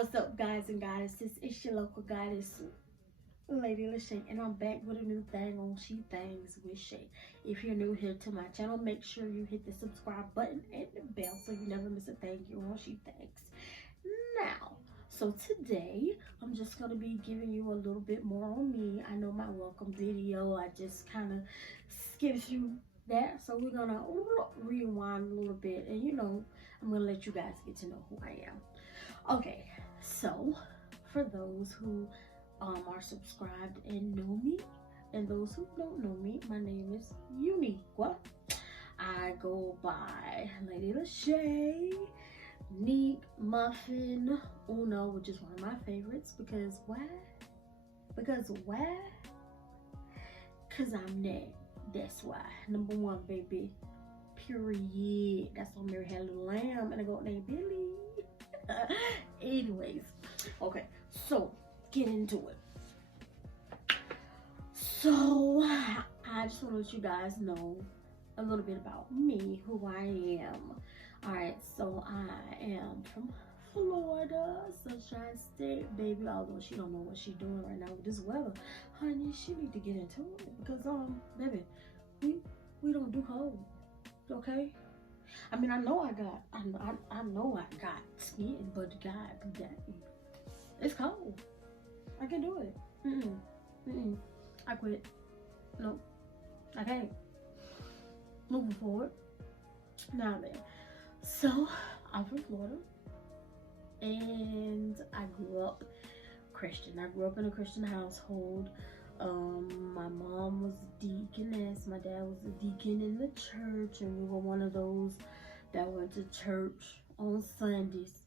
What's up, guys and goddesses? It's your local goddess, Lady Lashaye, and I'm back with a new thing on CHAKRA. If you're new here to my channel, make sure you hit the subscribe button and the bell so you never miss a thing here on CHAKRA. Now, so today, I'm just going to be giving you a little bit more on me. I know my welcome video, I just kind of skips you that, so we're going to rewind a little bit, and I'm going to let you guys get to know who I am. Okay, so for those who are subscribed and know me, and those who don't know me, my name is Uniqua. I go by Lady Lashaye, Neat, Muffin, Uno, which is one of my favorites, because why? Because I'm neck. That's why. Number one, baby. Period. That's why Mary had a little lamb and I got named Billy. Anyways, okay, so get into it. So I just want to let you guys know a little bit about me, who I am. All right, so I am from Florida, Sunshine State, baby. Although she don't know what she's doing right now with this weather, honey, she need to get into it because baby, we don't do cold, okay? I mean, I know I got skin, but God, it's cold. I can do it. I quit. Nope, I can't. Moving forward. Now then, so I'm from Florida, and I grew up Christian. I grew up in a Christian household. My mom was a deaconess, my dad was a deacon in the church, and we were one of those that went to church on Sundays,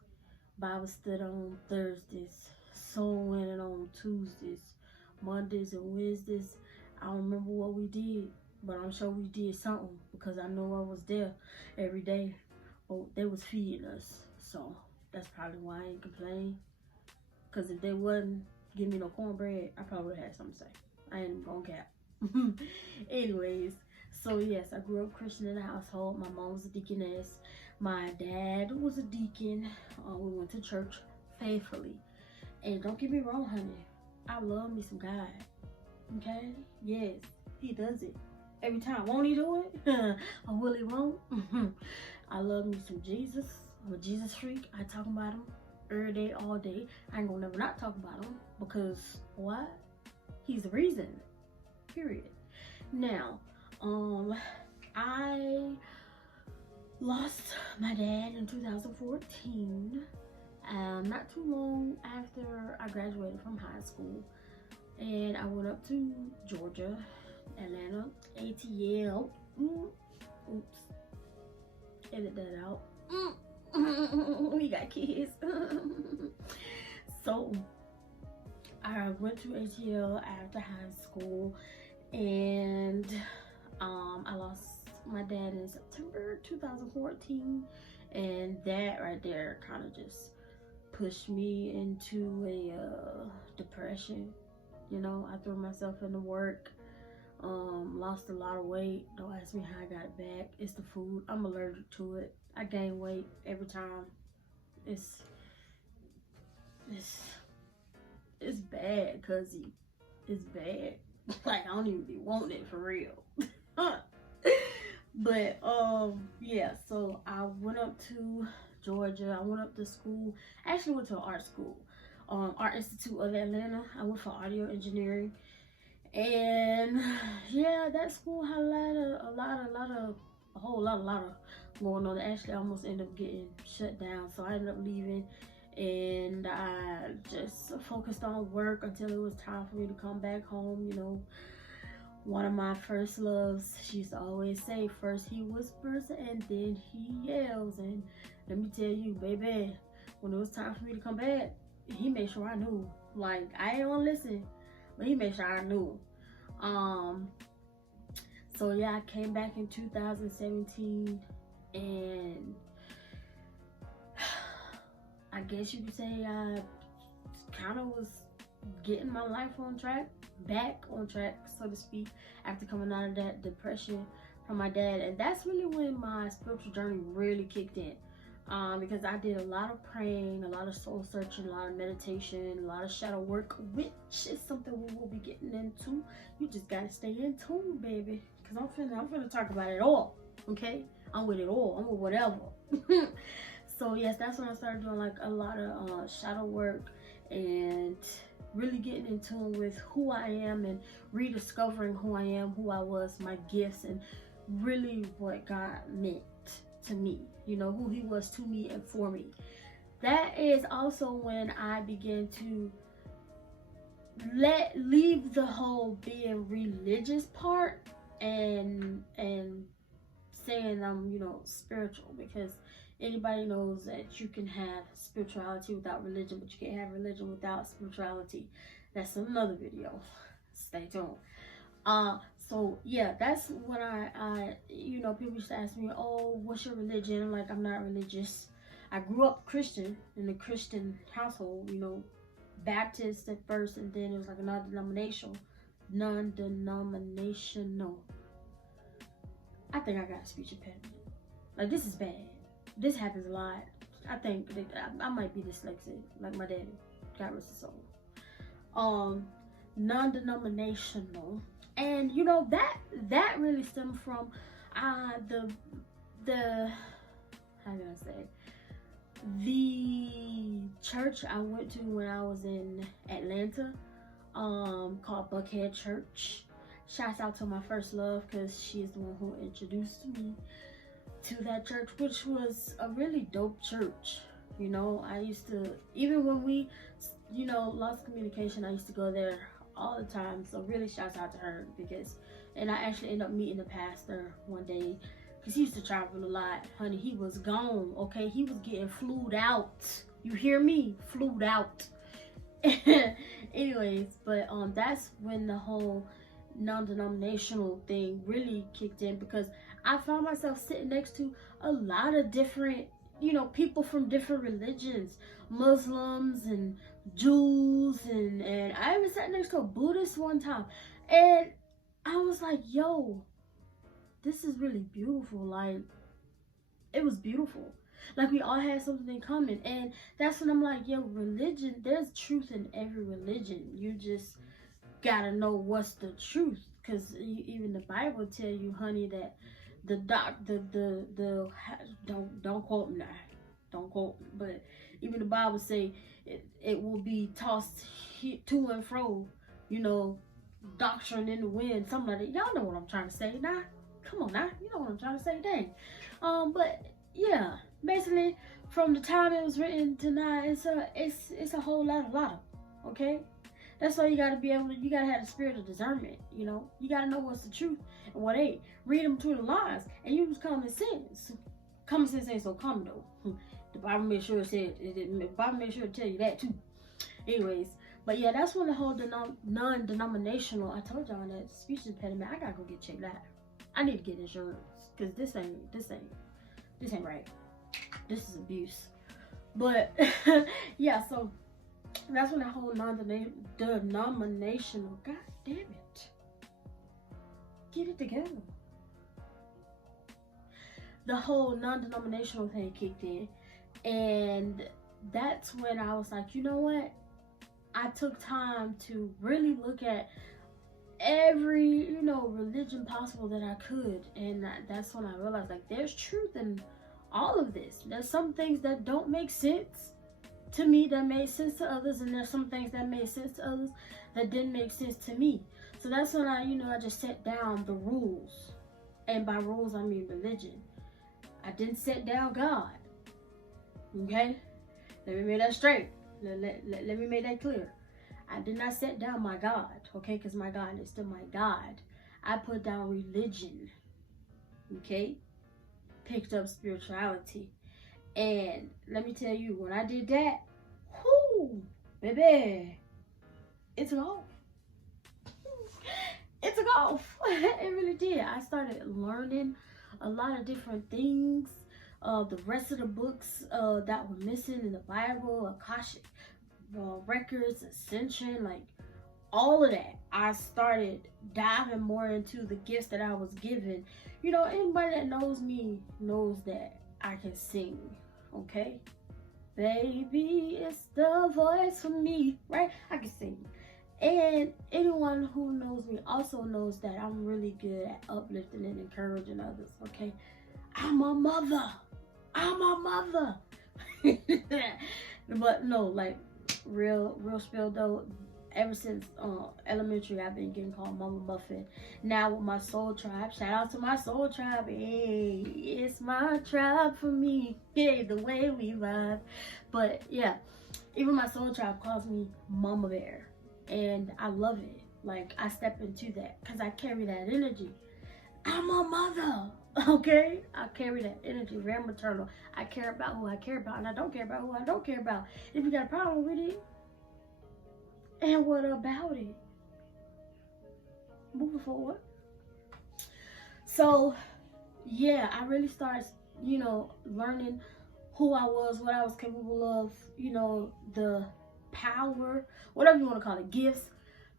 Bible study on Thursdays, soul winning on Tuesdays, Mondays and Wednesdays. I don't remember what we did, but I'm sure we did something because I know I was there every day. Oh, they was feeding us, so that's probably why I ain't complain. Because if they wasn't give me no cornbread, I probably would have had something to say. I ain't even gonna cap. Anyways, so yes, I grew up Christian in the household. My mom was a deaconess. My dad was a deacon. We went to church faithfully. And don't get me wrong, honey, I love me some God. Okay? Yes, he does it every time. Won't he do it? Or will he won't? I love me some Jesus. I'm a Jesus freak. I talk about him every day, all day. I ain't gonna never not talk about him because what? He's the reason. Period. Now, I lost my dad in 2014. Not too long after I graduated from high school, and I went up to Georgia, Atlanta, ATL. Oops. Edit that out. We got kids. So I went to ATL after high school, and I lost my dad in September 2014, and that right there kind of just pushed me into a depression. I threw myself into work, lost a lot of weight. Don't ask me how I got it back. It's the food. I'm allergic to it. I gain weight every time. It's bad, cause it's bad. Like, I don't even be wanting it for real. But yeah, so I went up to Georgia. I went up to school. I actually went to an art school, Art Institute of Atlanta. I went for audio engineering, and yeah, that school had a whole lot of going on. Actually, I almost ended up getting shut down, so I ended up leaving, and I just focused on work until it was time for me to come back home. One of my first loves, she used to always say, first he whispers and then he yells. And let me tell you, baby, when it was time for me to come back, he made sure I knew. Like, I ain't gonna listen, but he made sure I knew. So yeah, I came back in 2017, and I guess you could say I kind of was getting my life back on track, so to speak, after coming out of that depression from my dad. And that's really when my spiritual journey really kicked in. because I did a lot of praying, a lot of soul searching, a lot of meditation, a lot of shadow work, which is something we will be getting into. You just gotta stay in tune, baby, because I'm finna talk about it all. Okay, I'm with it all. I'm with whatever. So yes, that's when I started doing like a lot of shadow work and really getting in tune with who I am and rediscovering who I am, who I was, my gifts, and really what God meant to me, you know, who he was to me and for me. That is also when I began to leave the whole being religious part and saying I'm, you know, spiritual, because anybody knows that you can have spirituality without religion, but you can't have religion without spirituality. That's another video. Stay tuned. So yeah, that's when I you know, people used to ask me, oh, what's your religion? Like, I'm not religious. I grew up Christian, in a Christian household, you know, Baptist at first, and then it was like a non-denominational. I think I got a speech impediment. Like, this is bad. This happens a lot. I think that I might be dyslexic, like my daddy. God rest his soul. Non-denominational. And you know, that really stemmed from the how can I say, the church I went to when I was in Atlanta, called Buckhead Church. Shouts out to my first love, because she is the one who introduced me to that church, which was a really dope church. You know, I used to, even when we, you know, lost communication, I used to go there all the time. So really shouts out to her, because, and I actually ended up meeting the pastor one day, because he used to travel a lot. Honey, he was gone, okay? He was getting flued out. You hear me? Flued out. Anyways, but that's when the whole non-denominational thing really kicked in, because I found myself sitting next to a lot of different, you know, people from different religions, Muslims and Jews, and I even sat next to a Buddhist one time, and I was like, yo, this is really beautiful. Like, it was beautiful. Like, we all had something in common. And that's when I'm like, yo, religion, there's truth in every religion. You just gotta know what's the truth, because even the Bible tell you, honey, that don't quote me now, don't quote me, but even the Bible say it will be tossed to and fro, you know, doctrine in the wind, something like that. Y'all know what I'm trying to say now. Come on now, you know what I'm trying to say, dang. But yeah, basically from the time it was written to now, it's a whole lot of, okay? That's why you gotta be able to, you gotta have the spirit of discernment, you know? You gotta know what's the truth and what ain't. Read them between the lines and use common sense. Common sense ain't so common though. The Bible made sure it said, the Bible made sure to tell you that too. Anyways, but yeah, that's when the whole non-denominational, I told y'all that speech impediment, I gotta go get checked out. I need to get insurance, because this ain't right. This is abuse. But yeah, so that's when that whole non-denominational, god damn it, get it together. The whole non-denominational thing kicked in, and that's when I was like, you know what? I took time to really look at every, you know, religion possible that I could, and that's when I realized, like, there's truth in all of this. There's some things that don't make sense to me that made sense to others, and there's some things that made sense to others that didn't make sense to me. So that's when I, you know, I just set down the rules, and by rules I mean religion. I didn't set down God, okay? Let me make that straight. Let me make that clear. I did not set down my God, okay? Because my God is still my God. I put down religion, okay? Picked up spirituality. And let me tell you, when I did that, whoo, baby, it took off. It took off. It really did. I started learning a lot of different things. The rest of the books that were missing in the Bible, Akashic records, Ascension, like all of that. I started diving more into the gifts that I was given. You know, anybody that knows me knows that I can sing, okay? Baby, it's the voice for me, right? I can sing. And anyone who knows me also knows that I'm really good at uplifting and encouraging others, okay? I'm a mother. I'm a mother. But no, like, real spill though, ever since elementary, I've been getting called Mama Muffin. Now with my soul tribe, shout out to my soul tribe. Hey, it's my tribe for me. Hey, the way we vibe. But yeah, even my soul tribe calls me Mama Bear, and I love it. Like, I step into that because I carry that energy. I'm a mother. Okay, I carry that energy, very maternal. I care about who I care about, and I don't care about who I don't care about. If you got a problem with it, and what about it? Moving forward. So, yeah, I really started, learning who I was, what I was capable of, the power, whatever you want to call it, gifts,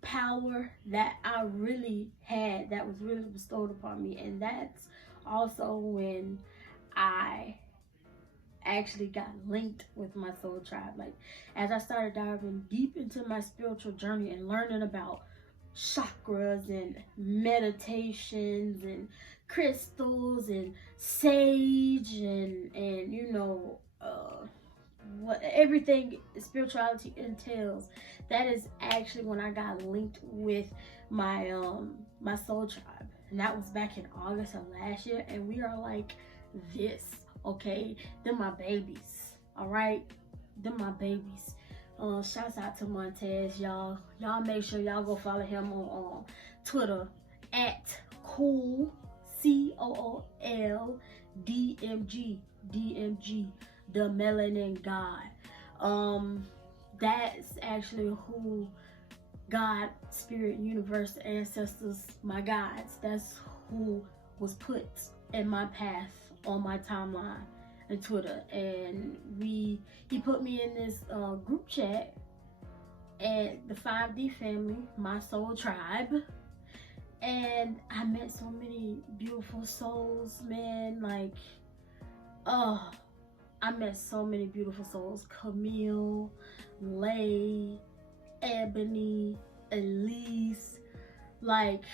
power that I really had, that was really bestowed upon me. And that's also when I actually got linked with my soul tribe. Like, as I started diving deep into my spiritual journey and learning about chakras and meditations and crystals and sage and what everything spirituality entails, that is actually when I got linked with my my soul tribe. And that was back in August of last year, and we are like this, okay? They're my babies, all right? They're my babies. Shouts out to Montez, y'all. Y'all make sure y'all go follow him on Twitter at cool COOL DMG, the Melanin God. That's actually who God, Spirit, Universe, ancestors, my guides. That's who was put in my path on my timeline and Twitter. And he put me in this group chat at the 5D family, my soul tribe. And I met so many beautiful souls, man. Like, I met so many beautiful souls. Camille, Lay, Ebony, Elise, like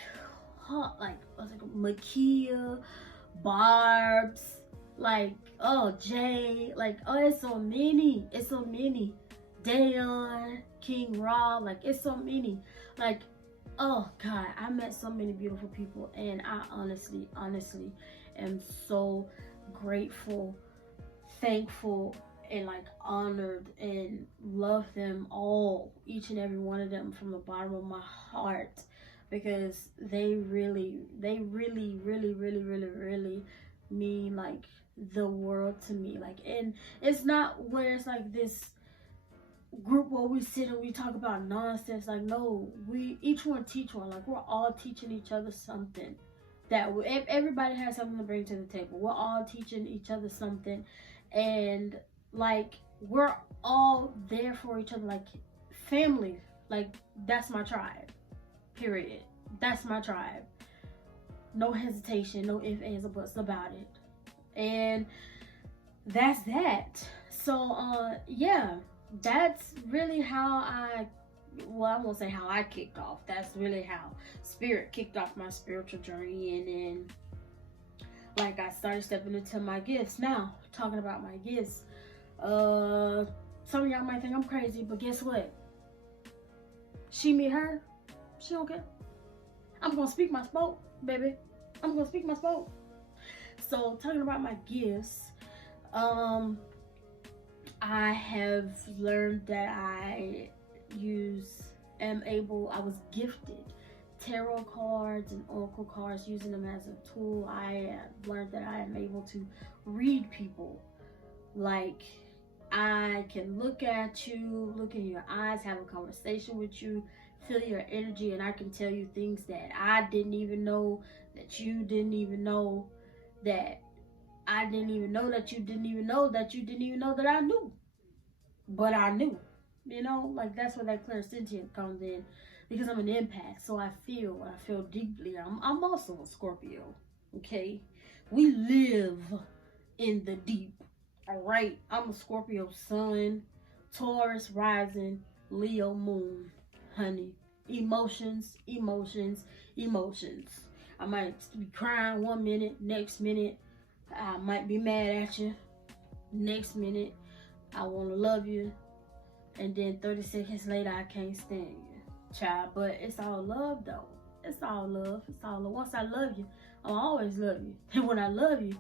Makia, Barbs, like, Jay, like, it's so many. Dayon, King Raw, like, it's so many. Like, oh God, I met so many beautiful people, and I honestly am so grateful, thankful, and like honored, and love them all, each and every one of them, from the bottom of my heart, because they really mean like the world to me. Like, and it's not where it's like this group where we sit and we talk about nonsense. Like, no, we each one teach one. Like, we're all teaching each other something, that everybody has something to bring to the table. We're all teaching each other something, and like, we're all there for each other, like family. Like, that's my tribe, period. That's my tribe. No hesitation, no ifs, ands, or buts about it. And that's that. So yeah, that's really how I won't say how I kicked off. That's really how Spirit kicked off my spiritual journey. And then, like, I started stepping into my gifts. Now, talking about my gifts, some of y'all might think I'm crazy, but guess what? She meet her, she don't care. I'm gonna speak my spoke, baby. I'm gonna speak my spoke. So, talking about my gifts, I have learned that I was gifted tarot cards and oracle cards, using them as a tool. I have learned that I am able to read people. Like, I can look at you, look in your eyes, have a conversation with you, feel your energy, and I can tell you things that I didn't even know, that you didn't even know, that I didn't even know, that you didn't even know, that you didn't even know that I knew. But I knew. Like, that's where that clairsentient comes in, because I'm an empath, so I feel deeply. I'm also a Scorpio, okay? We live in the deep, All right, I'm a Scorpio sun, Taurus rising, Leo moon, honey. Emotions, emotions, emotions. I might be crying 1 minute, next minute I might be mad at you, next minute I want to love you, and then 30 seconds later I can't stand you, child. But it's all love though. It's all love. It's all love. Once I love you, I'll always love you. And when I love you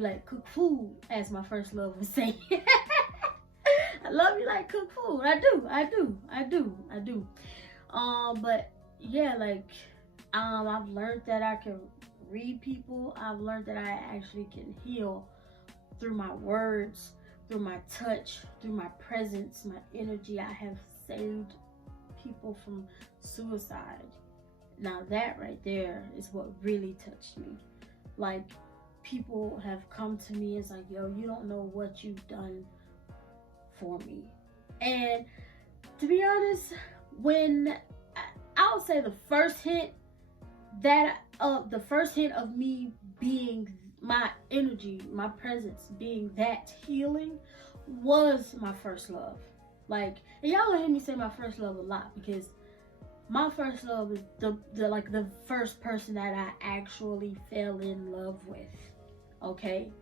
like cook food, as my first love would say. I love you like cook food. I do. But yeah, like I've learned that I can read people. I've learned that I actually can heal through my words, through my touch, through my presence, my energy. I have saved people from suicide. Now that right there is what really touched me. Like, people have come to me as like, yo, you don't know what you've done for me. And to be honest, when I would say the first hint of me being my energy, my presence being that healing was my first love. Like, and y'all gonna hear me say my first love a lot, because my first love is the first person that I actually fell in love with. Okay,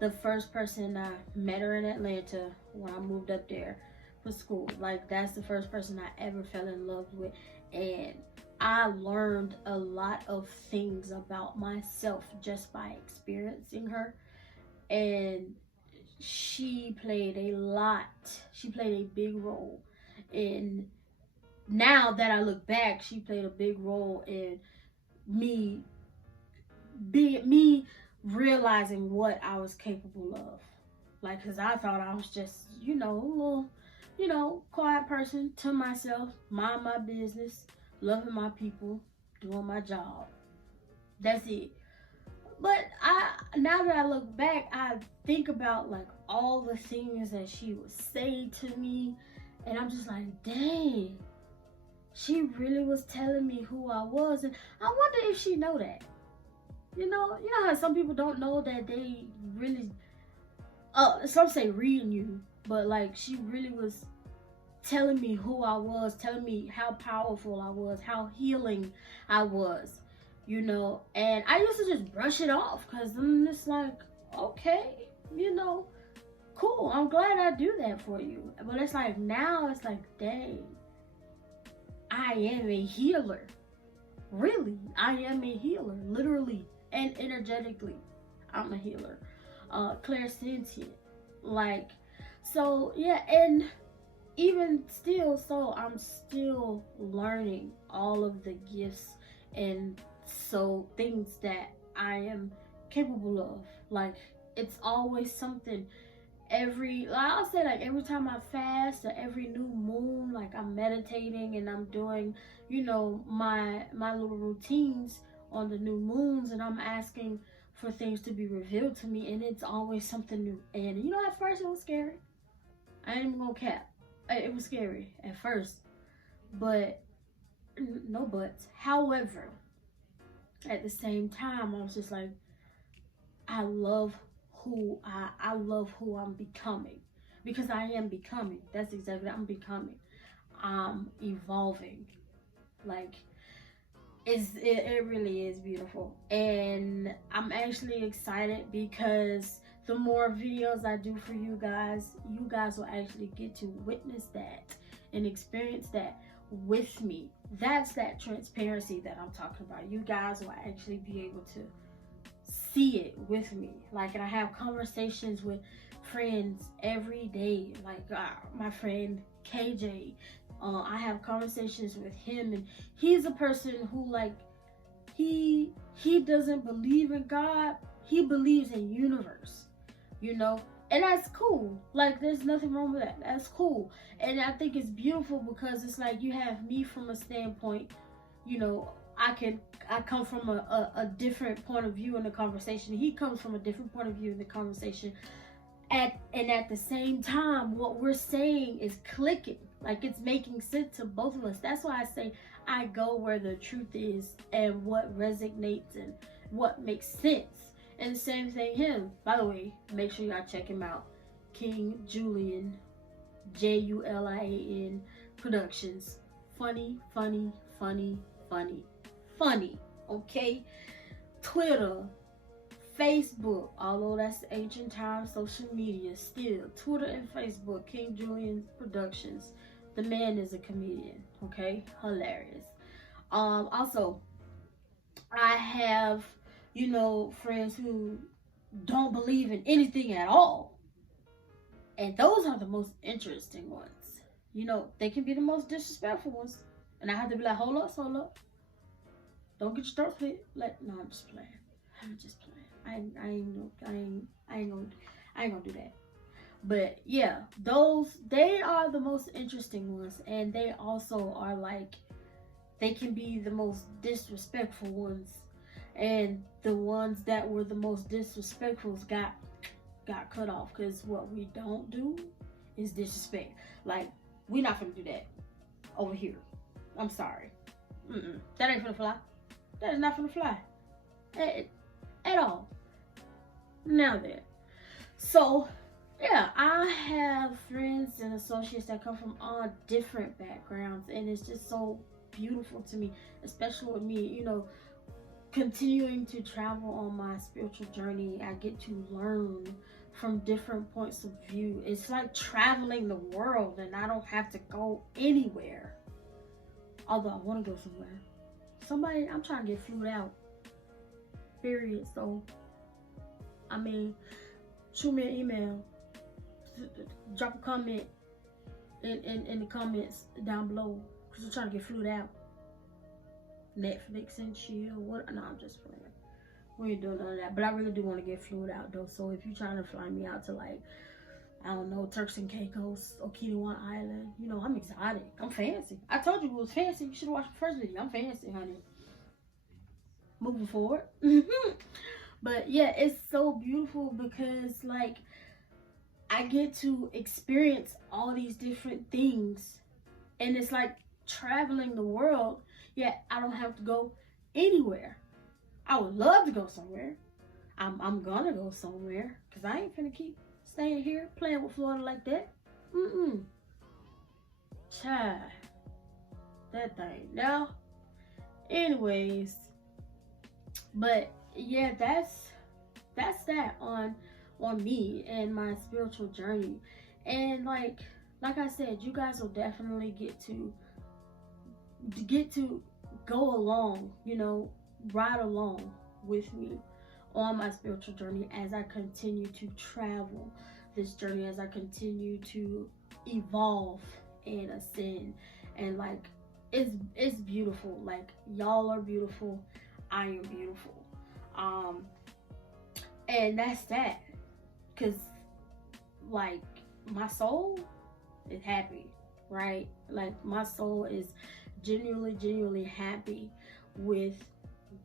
the first person I met her in Atlanta when I moved up there for school. Like, that's the first person I ever fell in love with, and I learned a lot of things about myself just by experiencing her. And she played a big role in, now that I look back, she played a big role in me realizing what I was capable of. Like, cause I thought I was just, a little, quiet person to myself, mind my business, loving my people, doing my job. That's it. But now that I look back, I think about like all the things that she would say to me, and I'm just like, dang, she really was telling me who I was. And I wonder if she know that. You know how some people don't know that they really, some say reading you, but like, she really was telling me who I was, telling me how powerful I was, how healing I was, and I used to just brush it off, because I'm just like, okay, cool, I'm glad I do that for you. But it's like, now it's like, dang, I am a healer. Really, I am a healer, literally and energetically. I'm a healer, clairsentient, like, so yeah. And even still, so I'm still learning all of the gifts and so things that I am capable of. Like, it's always something. I'll say, like, every time I fast or every new moon, like, I'm meditating and I'm doing, my little routines on the new moons, and I'm asking for things to be revealed to me, and it's always something new. And at first it was scary. I ain't even gonna cap. It was scary at first, but no buts. However, at the same time, I was just like, I love who I'm becoming, because I am becoming. That's exactly, I'm becoming. I'm evolving. Like, it really is beautiful, and I'm actually excited, because the more videos I do for you guys will actually get to witness that and experience that with me. That's that transparency that I'm talking about. You guys will actually be able to see it with me. Like, and I have conversations with friends every day, like my friend KJ. I have conversations with him, and he's a person who, like, he doesn't believe in God. He believes in universe, and that's cool. Like, there's nothing wrong with that. That's cool. And I think it's beautiful, because it's like, you have me from a standpoint, I come from a different point of view in the conversation. He comes from a different point of view in the conversation. And at the same time, what we're saying is clicking. Like, it's making sense to both of us. That's why I say I go where the truth is and what resonates and what makes sense. And the same thing him. By the way, make sure y'all check him out. King Julian, Julian Productions. Funny, funny, funny, funny, funny. Okay? Twitter, Facebook, although that's ancient time social media, still Twitter and Facebook, King Julian Productions. The man is a comedian. Okay? Hilarious. Also, I have, friends who don't believe in anything at all. And those are the most interesting ones. They can be the most disrespectful ones. And I have to be like, hold up. Don't get your throat split. No, I'm just playing. I'm just playing. I ain't gonna do that. But yeah, they are the most interesting ones. And they also are like, they can be the most disrespectful ones. And the ones that were the most disrespectful got cut off, because what we don't do is disrespect. Like, we're not gonna do that over here. I'm sorry. That ain't gonna fly. That is not gonna fly at all. Now there. So yeah, I have friends and associates that come from all different backgrounds, and it's just so beautiful to me, especially with me, continuing to travel on my spiritual journey. I get to learn from different points of view. It's like traveling the world, and I don't have to go anywhere. Although I want to go somewhere. I'm trying to get flued out. Period. So, shoot me an email. Drop a comment in the comments down below, because I'm trying to get flued out. Netflix and chill. What? No, I'm just playing. We ain't doing none of that. But I really do want to get flued out though. So if you're trying to fly me out to, like, I don't know, Turks and Caicos, Okinawa Island, I'm exotic. I'm fancy. I told you it was fancy. You should have watched the first video. I'm fancy, honey. Moving forward. But yeah, it's so beautiful because, like, I get to experience all these different things, and it's like traveling the world. Yet I don't have to go anywhere. I would love to go somewhere. I'm gonna go somewhere, because I ain't finna keep staying here playing with Florida like that. Child, that thing. Now, anyways, but yeah, that's that on me and my spiritual journey. And like I said, you guys will definitely get to go along, ride along with me on my spiritual journey as I continue to travel this journey, as I continue to evolve and ascend. And like, it's beautiful. Like, y'all are beautiful, I am beautiful. And that's that, because like, my soul is happy, right? Like, my soul is genuinely happy with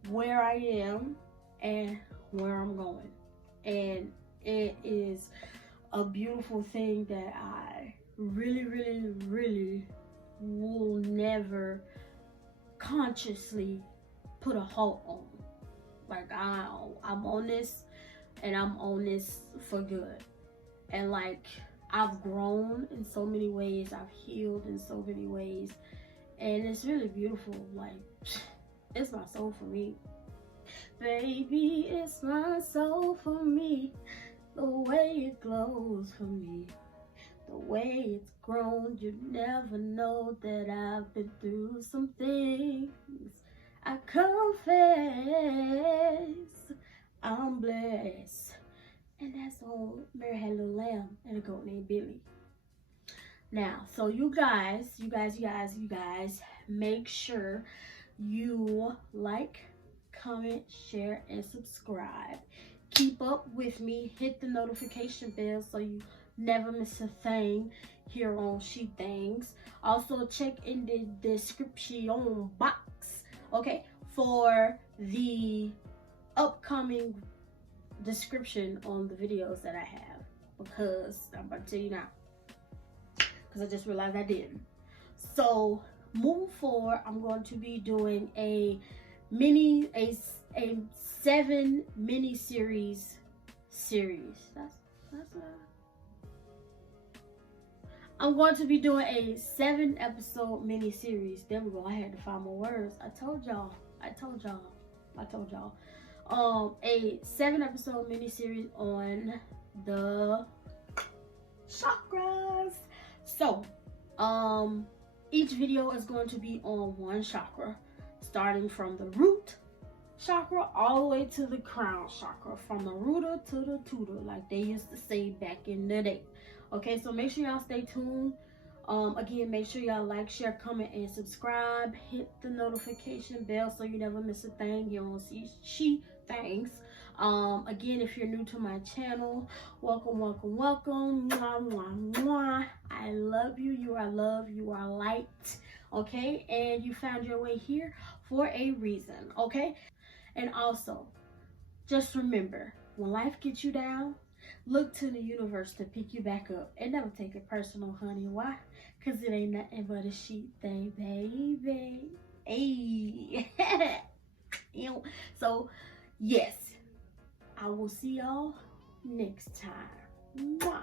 where I am and where I'm going. And it is a beautiful thing that I really will never consciously put a halt on. Like, I'm on this, and I'm on this for good. And like, I've grown in so many ways, I've healed in so many ways, and it's really beautiful. Like, it's my soul for me. Baby, it's my soul for me. The way it glows for me, the way it's grown. You never know that I've been through some things. I confess, I'm blessed. And that's on Mary Had a Little Lamb and a goat named Billy. Now, so you guys, make sure you like, comment, share, and subscribe. Keep up with me. Hit the notification bell so you never miss a thing here on She Things. Also, check in the description box, okay, for the upcoming description on the videos that I have, because I'm about to tell you now, because I just realized I didn't. So moving forward, I'm going to be doing a 7 mini series. I'm going to be doing a 7-episode mini-series. There we go. I had to find more words. I told y'all. A 7-episode mini-series on the chakras. So, each video is going to be on one chakra, starting from the root chakra all the way to the crown chakra, from the rooter to the tutor, like they used to say back in the day. Okay, so make sure y'all stay tuned. Again, make sure y'all like, share, comment, and subscribe. Hit the notification bell so you never miss a thing. You don't see she things. Again, if you're new to my channel, welcome. Mwah, mwah, mwah. I love you. You are loved. You are liked. Okay, and you found your way here for a reason. Okay, and also, just remember, when life gets you down, look to the universe to pick you back up. And never take it personal, honey. Why? Because it ain't nothing but a she thing, baby. Hey. So, yes. I will see y'all next time. Mwah.